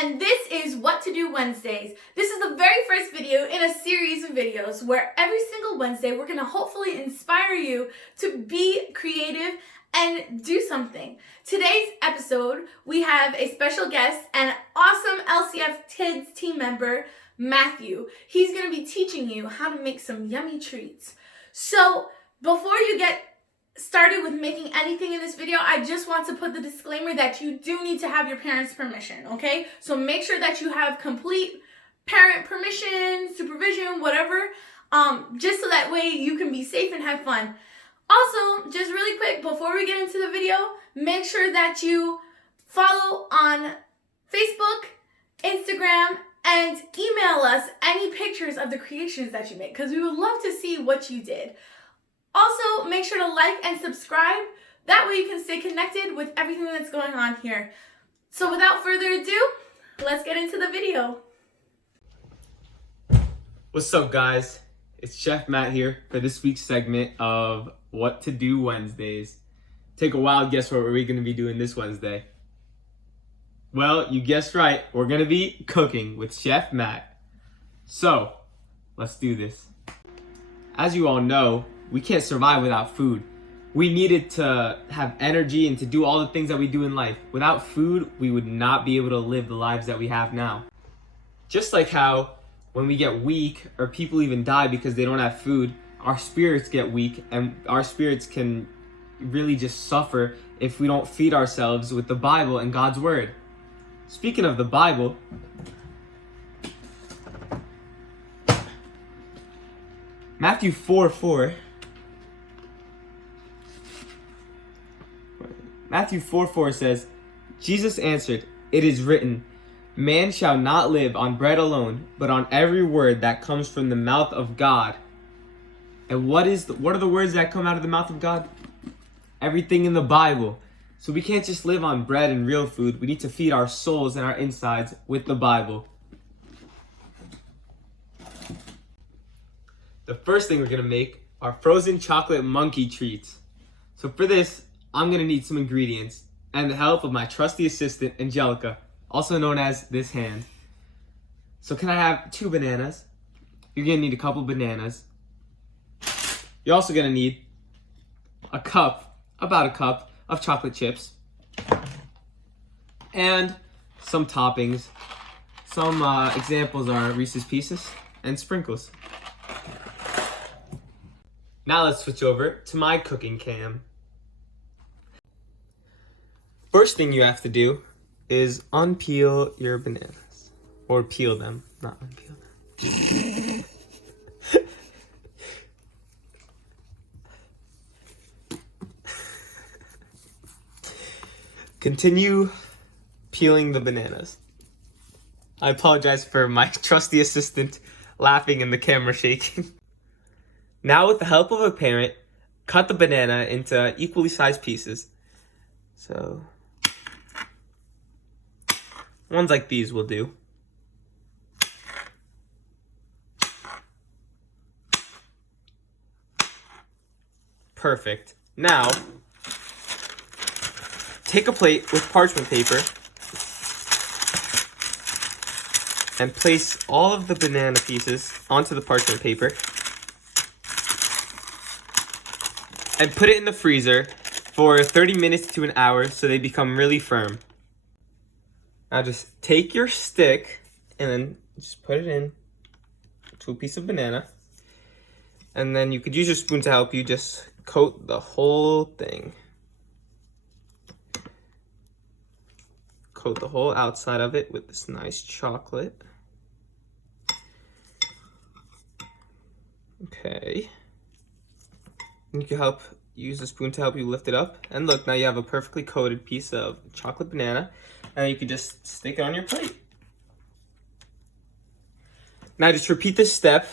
and this is What to Do Wednesdays. This is the very first video in a series of videos where every single Wednesday we're going to hopefully inspire you to be creative and do something. Today's episode, we have a special guest and awesome Lcfkids team member, Matthew. He's going to be teaching you how to make some yummy treats. So before you get started with making anything in this video, I just want to put the disclaimer that you do need to have your parents' permission, okay? So make sure that you have complete parent permission, supervision, whatever, just so that way you can be safe and have fun. Also, just really quick, before we get into the video, make sure that you follow on Facebook, Instagram, and email us any pictures of the creations that you make, because we would love to see what you did. Also, make sure to like and subscribe. That way you can stay connected with everything that's going on here. So without further ado, let's get into the video. What's up, guys? It's Chef Matt here for this week's segment of What to Do Wednesdays. Take a wild guess what we're going to be doing this Wednesday. Well, you guessed right. We're going to be cooking with Chef Matt. So, let's do this. As you all know, we can't survive without food. We needed to have energy and to do all the things that we do in life. Without food, we would not be able to live the lives that we have now. Just like how when we get weak or people even die because they don't have food, our spirits get weak and our spirits can really just suffer if we don't feed ourselves with the Bible and God's Word. Speaking of the Bible, Matthew 4:4 says, Jesus answered, "It is written, man shall not live on bread alone, but on every word that comes from the mouth of God." And what are the words that come out of the mouth of God? Everything in the Bible. So we can't just live on bread and real food. We need to feed our souls and our insides with the Bible. The first thing we're going to make are frozen chocolate monkey treats. So for this, I'm going to need some ingredients and the help of my trusty assistant, Angelica, also known as this hand. So can I have 2 bananas? You're going to need a couple bananas. You're also going to need about a cup of chocolate chips and some toppings. Some examples are Reese's Pieces and sprinkles. Now let's switch over to my cooking cam. First thing you have to do is unpeel your bananas. Or peel them, not unpeel them. Continue peeling the bananas. I apologize for my trusty assistant laughing and the camera shaking. Now, with the help of a parent, cut the banana into equally sized pieces. So, ones like these will do. Perfect. Now, take a plate with parchment paper and place all of the banana pieces onto the parchment paper and put it in the freezer for 30 minutes to an hour so they become really firm. Now just take your stick and then just put it in to a piece of banana. And then you could use your spoon to help you just coat the whole thing. Coat the whole outside of it with this nice chocolate. Okay. And you can use a spoon to help you lift it up. And look, now you have a perfectly coated piece of chocolate banana. And you can just stick it on your plate. Now just repeat this step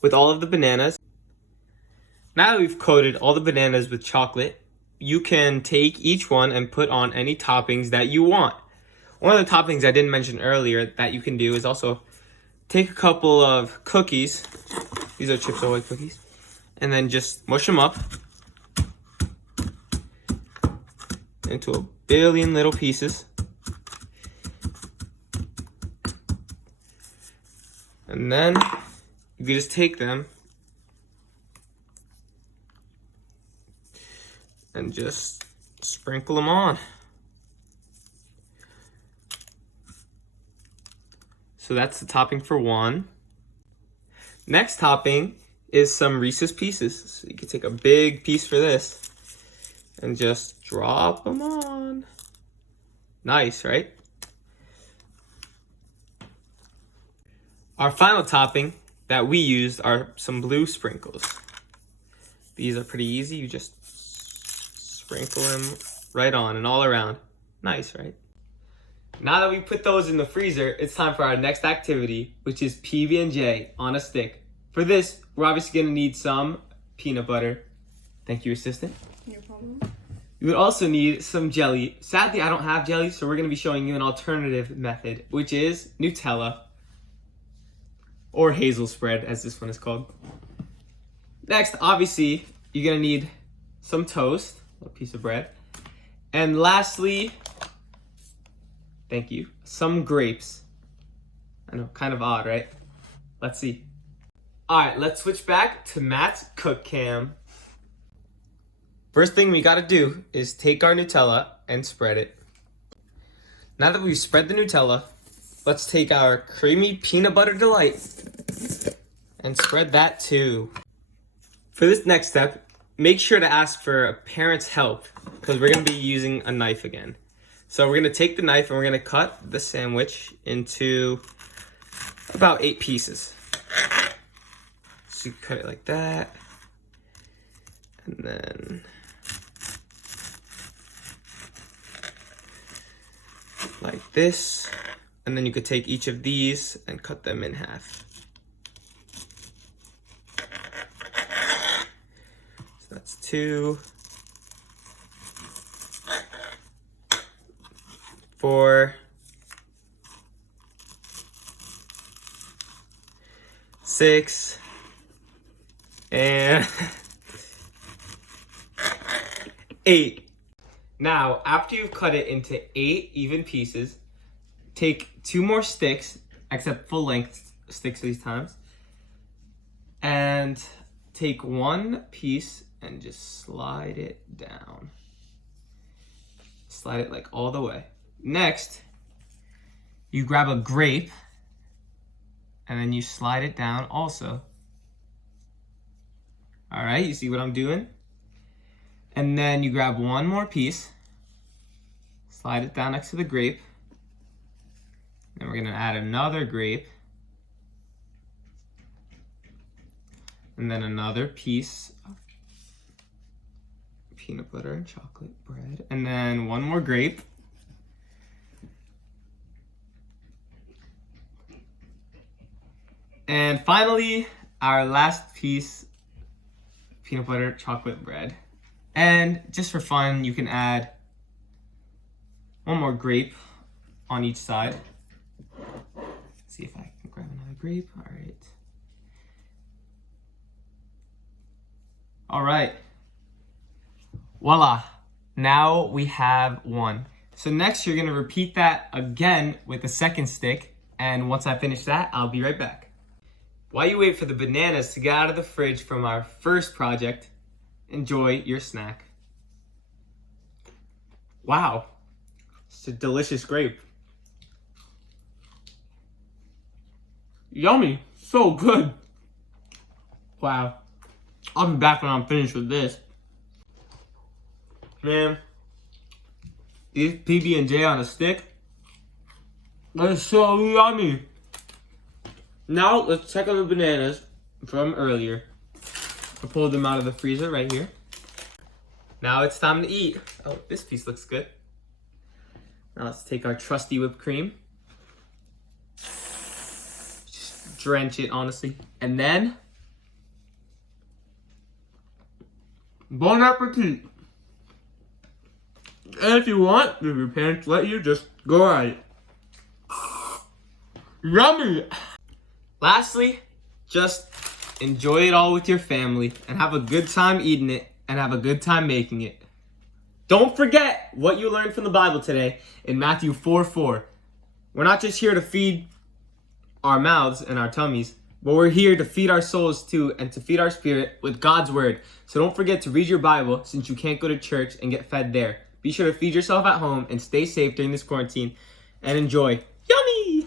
with all of the bananas. Now that we've coated all the bananas with chocolate, you can take each one and put on any toppings that you want. One of the toppings I didn't mention earlier that you can do is also take a couple of cookies. These are Chips Ahoy cookies. And then just mush them up into a billion little pieces. And then you can just take them and just sprinkle them on. So that's the topping for one. Next topping is some Reese's Pieces. So you can take a big piece for this and just drop them on. Nice, right? Our final topping that we used are some blue sprinkles. These are pretty easy. You just sprinkle them right on and all around. Nice, right? Now that we put those in the freezer, it's time for our next activity, which is PB&J on a stick. For this, we're obviously going to need some peanut butter. Thank you, assistant. No problem. You would also need some jelly. Sadly, I don't have jelly, so we're going to be showing you an alternative method, which is Nutella, or hazel spread, as this one is called. Next, obviously, you're going to need some toast, a piece of bread. And lastly, thank you, some grapes. I know, kind of odd, right? Let's see. All right, let's switch back to Matt's cook cam. First thing we gotta do is take our Nutella and spread it. Now that we've spread the Nutella, let's take our creamy peanut butter delight and spread that too. For this next step, make sure to ask for a parent's help because we're gonna be using a knife again. So we're gonna take the knife and we're gonna cut the sandwich into about 8 pieces. So you cut it like that. And then like this. And then you could take each of these and cut them in half. So that's 2, 4, 6, and 8. Now, after you've cut it into 8 even pieces, take 2 more sticks, except full length sticks these times, and take 1 piece and just slide it down. Slide it like all the way. Next, you grab a grape and then you slide it down also. All right, you see what I'm doing? And then you grab 1 more piece, slide it down next to the grape. Then we're gonna add another grape. And then another piece of peanut butter and chocolate bread. And then 1 more grape. And finally, our last piece, peanut butter chocolate bread. And just for fun, you can add 1 more grape on each side. See if I can grab another grape. All right. All right. Voila. Now we have 1. So next you're gonna repeat that again with the second stick. And once I finish that, I'll be right back. While you wait for the bananas to get out of the fridge from our first project, enjoy your snack. Wow, it's a delicious grape. Yummy, so good. Wow, I'll be back when I'm finished with this. Man, these PB&J on a stick, they're so yummy. Now let's check out the bananas from earlier. I pulled them out of the freezer right here. Now it's time to eat. Oh, this piece looks good. Now let's take our trusty whipped cream. Just drench it, honestly. And then, bon appetit. And if you want, if your parents let you, just go at it. Yummy! Lastly, just enjoy it all with your family and have a good time eating it and have a good time making it. Don't forget what you learned from the Bible today in Matthew 4:4. We're not just here to feed our mouths and our tummies, but we're here to feed our souls too and to feed our spirit with God's word. So don't forget to read your Bible since you can't go to church and get fed there. Be sure to feed yourself at home and stay safe during this quarantine and enjoy. Yummy!